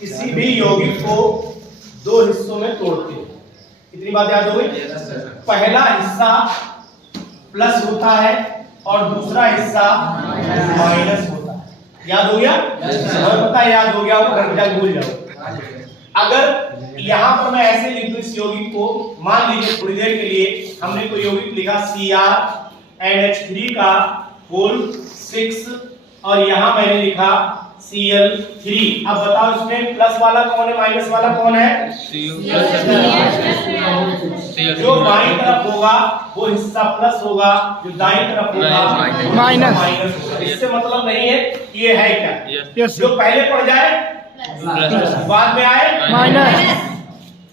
किसी भी यौगिक को दो हिस्सों में तोड़ते हैं। इतनी बात याद हो गई। पहला हिस्सा प्लस होता है और दूसरा हिस्सा माइनस होता है। याद हो गया? और पता याद हो गया हो, घर जाकर भूल जाओ। अगर यहाँ पर मैं ऐसे लिख दूं इस यौगिक को, मान लीजिए थोड़ी देर के लिए हमने कोई यौगिक लिखा CrNH3 का होल 6 और यहाँ मैंने लिखा Cl3। अब बताओ इसमें प्लस वाला कौन है, माइनस वाला कौन है? जो बाईं तरफ होगा वो हिस्सा प्लस होगा, जो दाईं तरफ होगा माइनस। इससे मतलब नहीं है ये है क्या, जो पहले पड़ जाए बाद में आए माइनस।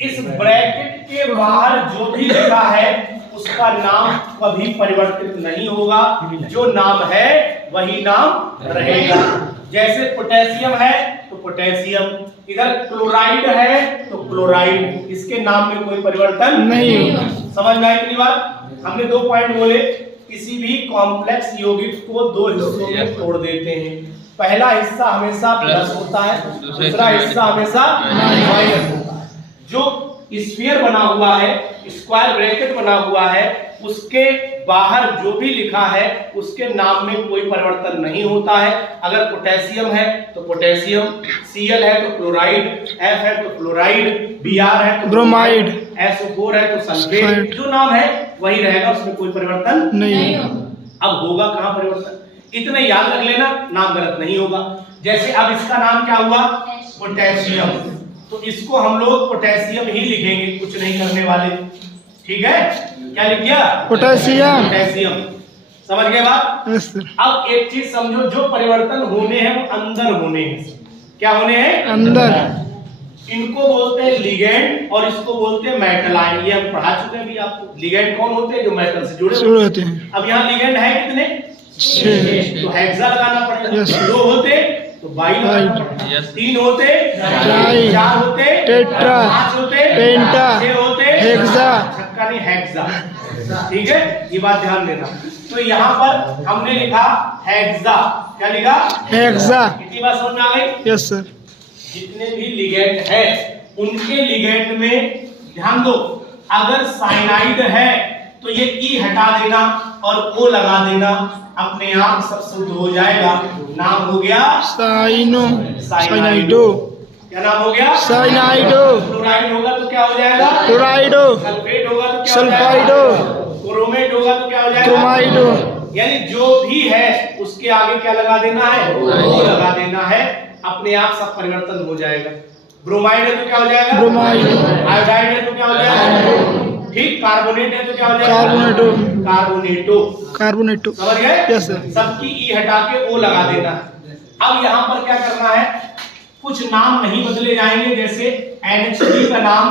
इस ब्रैकेट के बाहर जो भी लिखा है उसका नाम कभी परिवर्तित नहीं होगा, जो नाम है वही नाम रहेगा। जैसे पोटेशियम है तो पोटेशियम, इधर क्लोराइड है तो क्लोराइड, इसके नाम में कोई परिवर्तन नहीं होगा। समझ में आई इतनी बात? हमने 2 पॉइंट बोले। किसी भी कॉम्प्लेक्स यौगिक को दो हिस्सों में तोड़ देते हैं। पहला हिस्सा हमेशा प्लस होता है, दूसरा हिस्सा हमेशा माइनस होता है। जो स्फीयर बना हुआ है, स्क्वायर ब्रैकेट बना हुआ है, उसके बाहर जो भी लिखा है उसके नाम में कोई परिवर्तन नहीं होता है। अगर पोटेशियम है तो पोटेशियम, Cl है तो क्लोराइड, F है तो क्लोराइड, Br है तो ब्रोमाइड, SO4 है तो सल्फेट। जो नाम है वही रहेगा, उसमें कोई परिवर्तन नहीं होगा। अब होगा कहाँ परिवर्तन? इतने याद रख लेना, नाम गलत नहीं होगा। जैसे अब इसका नाम क्या हुआ? पोटेशियम, तो इसको हम लोग पोटेशियम ही लिखेंगे, कुछ नहीं करने वाले। ठीक है? क्या लिख दिया? पोटेशियम। पोटेशियम, समझ गए बात? अब एक चीज समझो, जो परिवर्तन होने हैं वो अंदर होने हैं। क्या होने हैं? अंदर। इनको बोलते हैं लिगेंड और इसको बोलते हैं मेटल आयन। ये हम पढ़ा चुके हैं भी आपको। लिगेंड कौन होते हैं? जो मेटल से जुड़े होते हैं। अब यहाँ लिगेंड है कितने? 6, तो हेक्सा लगाना पड़ेगा। 2 होते तो 22, 3 होते 4 होते टेट्रा, 5 होते पेंटा, 6 होते हेक्सा, छक्का नहीं हेक्सा। ठीक है, ये बात ध्यान देना। तो यहाँ पर हमने लिखा हेक्सा। क्या लिखा? हेक्सा। कितनी बात समझ में आ गई? Yes sir. जितने भी लिगेंड है उनके लिगेंड में ध्यान दो, अगर साइनाइड है तो ये ई हटा देना और ओ लगा देना, अपने आप सब शुद्ध हो जाएगा। नाम हो गया साइनाइडो। क्या नाम हो गया? साइनाइडो। क्लोराइड होगा तो क्या हो जाएगा? क्लोराइडो। सल्फेट होगा तो क्या सल्फाइडो। क्रोमेट होगा तो क्या हो जाएगा? क्रोमाइडो। यानी जो भी है उसके आगे क्या लगा देना है? ओ लगा देना है, अपने आप सब परिवर्तन हो जाएगा। ब्रोमाइड है तो क्या हो जाएगा? ब्रोमाइड। आयोडाइड है तो क्या हो जाएगा? ठीक। कार्बोनेट है तो क्या हो जाएगा? कार्बोनेटो। कार्बोनेटो। कार्बोनेटो। समझ गए? Yes sir. सबकी ई हटा के ओ लगा देना है। अब यहाँ पर क्या करना है? कुछ नाम नहीं बदले जाएंगे। जैसे NH3 का नाम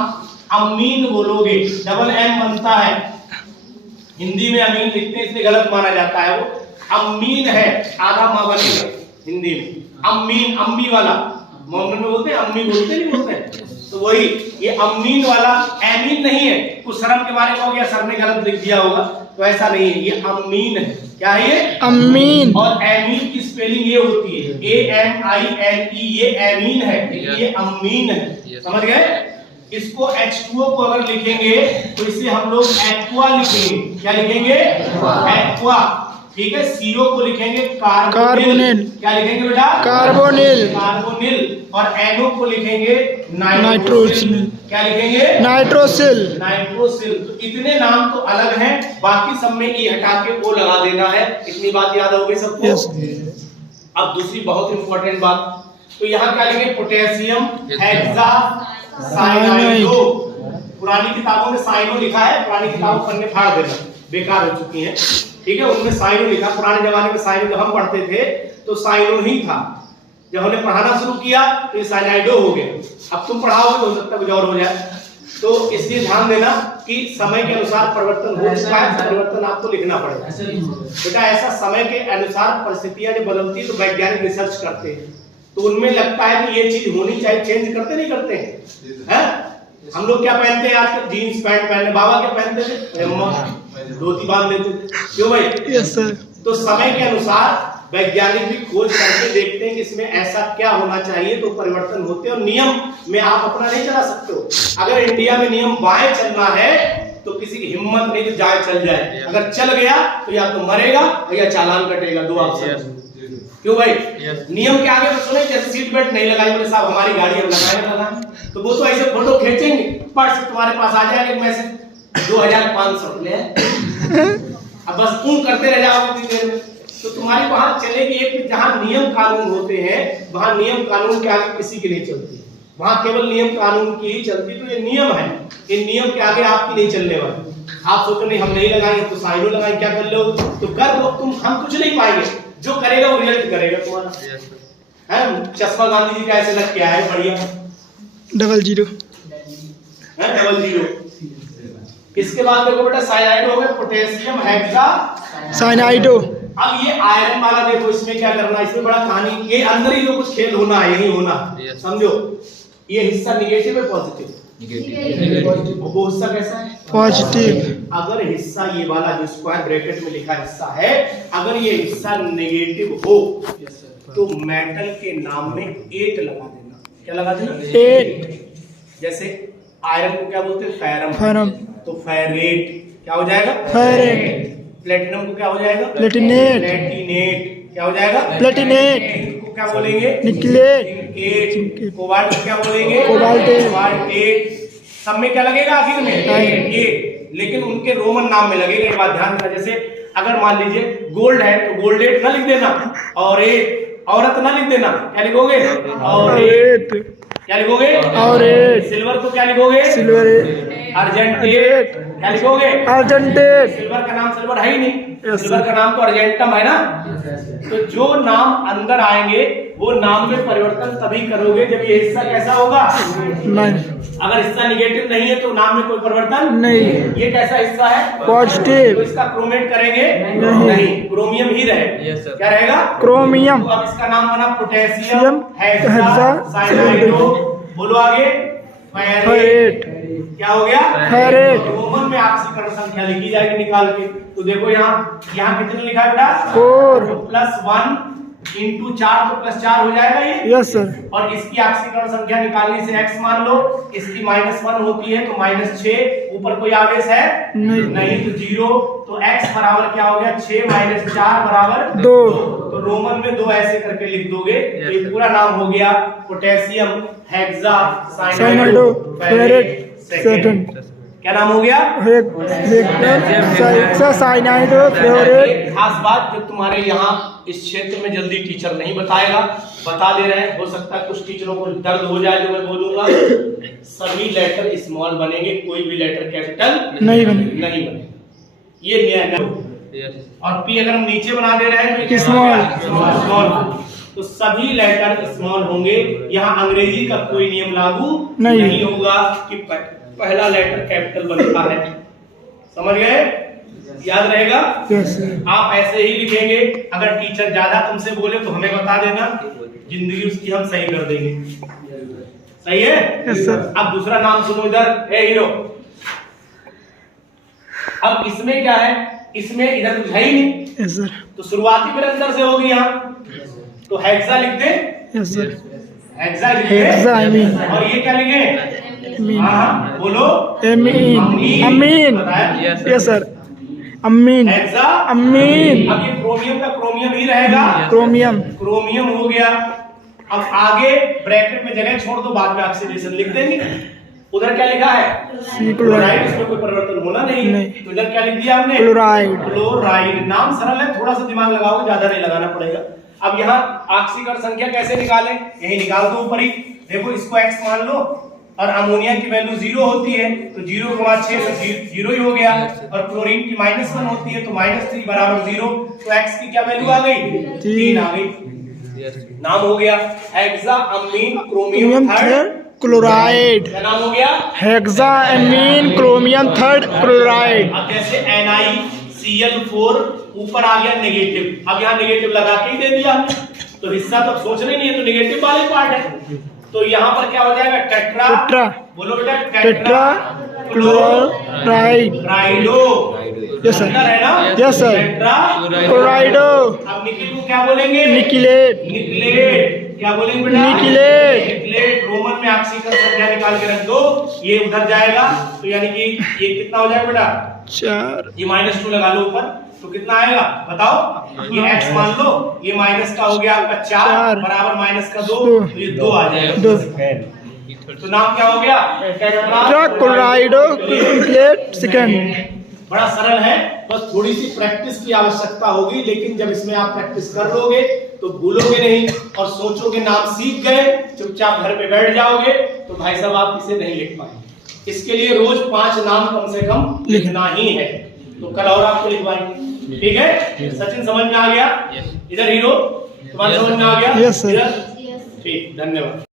अमीन बोलोगे, डबल M बनता है। हिंदी में अमीन लिखते हैं इसलिए गलत माना जाता है। वो अमीन है, आधा माँ बनेगा हिंदी में। अमीन, अम्मी वाला मोहम्मद में बोलते हैं, अम्मी बोलते नहीं बोलते, तो वही ये अमीन वाला एमीन नहीं है। कुछ शर्म के बारे में हो गया, सर ने गलत लिख दिया होगा, तो ऐसा नहीं है, ये अमीन है। क्या है ये? अमीन। और एमीन की स्पेलिंग ये होती है AMINE, ये एमीन है, ये अमीन है। समझ गए? इसको H2O को अगर लिखेंगे तो इसे हम लोग एक्वा लिखेंगे। क्या लिखेंगे? एक्वा। ठीक है। CO को लिखेंगे कार्बोनिल। क्या लिखेंगे बेटा? कार्बोनिल। कार्बोनिल। और NO को लिखेंगे नाइट्रोसिल। क्या लिखेंगे? नाइट्रोसिल। नाइट्रोसिल। तो इतने नाम तो अलग हैं, बाकी सब में ई हटा के ओ लगा देना है। इतनी बात याद हो गई सबको? अब दूसरी बहुत इंपॉर्टेंट बात, तो यहाँ क्या लिखेंगे? Potassium hexa cyanido. पुरानी किताबों में साइनो लिखा है, पुरानी किताबों पन्ने फाड़ देना, बेकार हो चुकी हैं। ठीक है, उनमें साइनो लिखा। पुराने जमाने में साइनो जब हम पढ़ते थे तो साइनो ही था। जब हमने पढ़ाना शुरू किया तो ये साइनाइडो हो गया। अब तुम पढ़ाओगे तो हो सकता है कुछ और हो जाए। तो इसलिए ध्यान देना कि समय के अनुसार परिवर्तन हो चुका है, परिवर्तन आपको लिखना पड़ेगा बेटा। ऐसा समय के अनुसार परिस्थितियां जब बदलती है तो वैज्ञानिक रिसर्च करते हैं, तो उनमें लगता है कि ये चीज होनी चाहिए, चेंज करते नहीं करते हैं। हम लोग क्या पहनते हैं आजकल? जीन्स पैंट पहनते। बाबा क्या पहनते थे? धोती बांध लेते थे। क्यों भाई? Yes sir. तो समय के अनुसार वैज्ञानिक भी खोज करके देखते हैं कि इसमें ऐसा क्या होना चाहिए, तो परिवर्तन होते हैं। और नियम में आप अपना नहीं चला सकते हो। अगर इंडिया में नियम बाएं चलना है तो किसी की हिम्मत नहीं कि जाए चल जाए। अगर चल गया तो या तो मरेगा या चालान कटेगा, दो ऑप्शन। क्यों भाई? नियम के आगे तो सुने, जैसे सीट बेल्ट नहीं लगाई, बोले साहब हमारी गाड़ी अब लगाए, तो वो तो ऐसे फोटो खींचेंगे, पर से तुम्हारे पास आ जाएगा एक मैसेज 2500 ले। अब बस तुम करते रह जाओगे देर में, तो तुम्हारी वहां चलेगी एक, जहां नियम कानून होते हैं वहां नियम कानून के आगे किसी की नहीं चलती, वहां केवल नियम कानून की ही चलती। तो ये नियम है, इन नियम के आगे आपकी नहीं चलने वाली। आप सोचो नहीं हम नहीं लगाएंगे तो साइनो लगाएंगे, क्या कर लो तो कर वो, तुम हम कुछ नहीं पाएंगे, जो करेगा वो रिजल्ट करेगा तुम्हारा। है चश्मा गांधी जी का ऐसे लग के आया है, बढ़िया 00 है 00। इसके बाद देखो बेटा साइनाइड हो गया, पोटेशियम हेक्सा साइनाइडो। अब ये आयरन वाला देखो, इसमें क्या करना है, इसमें बड़ा कहानी, ये अंदर ही जो कुछ खेल होना है यही होना, समझो। ये हिस्सा निगेटिव है पॉजिटिव? निगेटिव। और वो हिस्सा कैसा है? पॉजिटिव। अगर हिस्सा ये वाला जो स्क्वायर ब्रैकेट में लिखा हिस्सा है, अगर ये हिस्सा नेगेटिव हो तो मेटल के नाम में 8 लगा देना। क्या लगा देना? 8। जैसे आयरन को क्या बोलते हैं? फेरम। फेरम तो फेरेट क्या हो जाएगा? फेरेट। प्लेटिनम को क्या हो जाएगा? प्लेटिनेट। प्लेटिनेट क्या हो जाएगा? प्लेटिनेट। को क्या बोलेंगे? निकलेट। कोबाल्ट को क्या बोलेंगे? कोबाल्टेट। कोबाल्टेट। सब में क्या लगेगा आखिर में? ए। लेकिन उनके रोमन नाम में लगेगा, ये बात ध्यान रखना। जैसे अगर मान लीजिए गोल्ड है तो गोल्डेट ना लिख देना, और एक औरत ना लिख देना, क्या लिखोगे? औरेट। क्या लिखोगे? औरेट। सिल्वर को क्या लिखोगे? सिल्वरेट। अर्जेंटेट क्या लिखोगे? अर्जेंटेट। सिल्वर का नाम सिल्वर है ही नहीं, सिल्वर का नाम तो अर्जेंटम है ना। तो जो नाम अंदर आएंगे वो नाम में परिवर्तन तभी करोगे जब ये हिस्सा कैसा होगा? नहीं। अगर हिस्सा निगेटिव नहीं है तो नाम में कोई परिवर्तन नहीं। ये कैसा हिस्सा है? पॉजिटिव। तो इसका क्रोमेट करेंगे? नहीं, क्रोमियम ही रहे। क्या रहेगा? क्रोमियम। तो अब इसका नाम बना पोटेशियम हेक्सासाइनाइडो। बोलो आगे। फेरेट। क्या हो गया? फेरेट। रोमन में ऑक्सीकरण संख्या लिखी जाएगी निकाल के। तो देखो यहाँ कितने लिखा है बेटा? 4 +1 × 4 तो +4 हो जाएगा ये। Yes sir. और इसकी ऑक्सीकरण संख्या निकालने से x मान लो, इसकी -1 होती है तो -6, ऊपर कोई आवेश है? नहीं तो 0। तो x बराबर क्या हो गया? 6 - 4 बराबर 2। तो रोमन में 2 ऐसे करके लिख दोगे तो ये पूरा नाम हो गया पोटेशियम हेक्सासाइनाइडो फेरेट सेकंड। क्या नाम हो गया? हेक्सासाइनाइडो फेरेट। खास बात जो तुम्हारे यहाँ इस क्षेत्र में जल्दी टीचर नहीं बताएगा, बता दे रहे हैं, हो सकता है कुछ टीचरों को दर्द हो जाए जो मैं बोलूंगा। सभी लेटर स्मॉल बनेंगे, कोई भी लेटर कैपिटल नहीं बनेगा। ये नियम। और पी अगर हम नीचे बना दे रहे हैं तो स्मॉल। तो सभी लेटर स्मॉल होंगे। यहाँ अंग्रेजी का कोई नियम लागू नहीं होगा कि पहला लेटर कैपिटल बनता है। समझ गए? याद रहेगा? आप ऐसे ही लिखेंगे। अगर टीचर ज्यादा तुमसे बोले तो हमें बता देना, जिंदगी उसकी हम सही कर देंगे। सही है? अब दूसरा नाम सुनो इधर। ए हीरो, अब इसमें क्या है? इसमें इधर कुछ है ही नहीं, तो शुरुआती फिर अंदर से होगी। यहाँ तो हेक्सा लिख दे। हेक्सा लिख दे। और ये क्या लिखे? हाँ बोलो। Ammine. Yes sir. Ammine. Hexa ammine. अब ये क्रोमियम का क्रोमियम ही रहेगा। क्रोमियम हो गया। अब आगे ब्रैकेट में जगह छोड़ दो, बाद में ऑक्सीडेशन लिख देंगे। उधर क्या लिखा है? क्लोराइड। इसमें कोई परिवर्तन होना नहीं। तो इधर क्या लिख दिया हमने? क्लोराइड। नाम सरल है, थोड़ा सा दिमाग लगाओ, ज्यादा नहीं लगाना पड़ेगा। अब यहाँ ऑक्सीकरण संख्या कैसे निकालें? यही निकाल दो ऊपर ही। देखो इसको x मान लो, और अमोनिया की वैल्यू 0 होती है तो 0 × 6 तो 0 ही हो गया। और क्लोरीन की -1 होती है तो -3 बराबर 0। तो x की क्या वैल्यू आ गई? 3 आ गई। नाम हो गया हेक्सा अमीन क्रोमियम थर्ड क्लोराइड। क्या नाम हो गया? हेक्सा अमीन क्रोमियम थर्ड क्लोराइड। अब जैसे NiCl4 ऊपर आ गया नेगेटिव, अब यहाँ नेगेटिव लगा के ही दे दिया, तो हिस्सा तो सोच रहे नहीं है, तो नेगेटिव वाले पार्ट है। तो यहाँ पर क्या हो जाएगा? टेट्रा। बोलो बेटा। Tetra chloride. राइडो। Yes, sir. अंदर है ना? Yes, sir. टेट्राक्लोराइडो। अब निकिल को क्या बोलेंगे? निकिलेट। निकलेट। क्या बोलेंगे बेटा? निकिलेट। निकलेट। रोमन में ऑक्सीजन संख्या निकाल के रख दो, ये उधर जाएगा, तो यानी कि ये कितना हो जाएगा बेटा? 4। ये -2 लगा लो ऊपर, तो कितना आएगा बताओ? ये x मान लो, ये माइनस का हो गया आपका 4 बराबर -2, तो ये 2 आ जाएगा। 2। तो नाम क्या हो गया? टेट्राक्लोराइडो निकिलेट सेकंड। बड़ा सरल है, बस थोड़ी सी प्रैक्टिस की आवश्यकता होगी, लेकिन जब इसमें आप प्रैक्टिस कर लोगे तो भूलोगे नहीं और सोचोगे, नाम सीख गए, चुपचाप घर पे बैठ जाओगे, तो भाई साहब आप इसे नहीं लिख पाएंगे। इसके लिए रोज 5 नाम कम से कम लिखना ही है, तो कल और आपको लिखवाएंगे, ठीक है? सचिन समझ में आ गया? इधर हीरो तुम्हारे समझ में आ गया? Yes, sir. इधर? ठीक, धन्यवाद।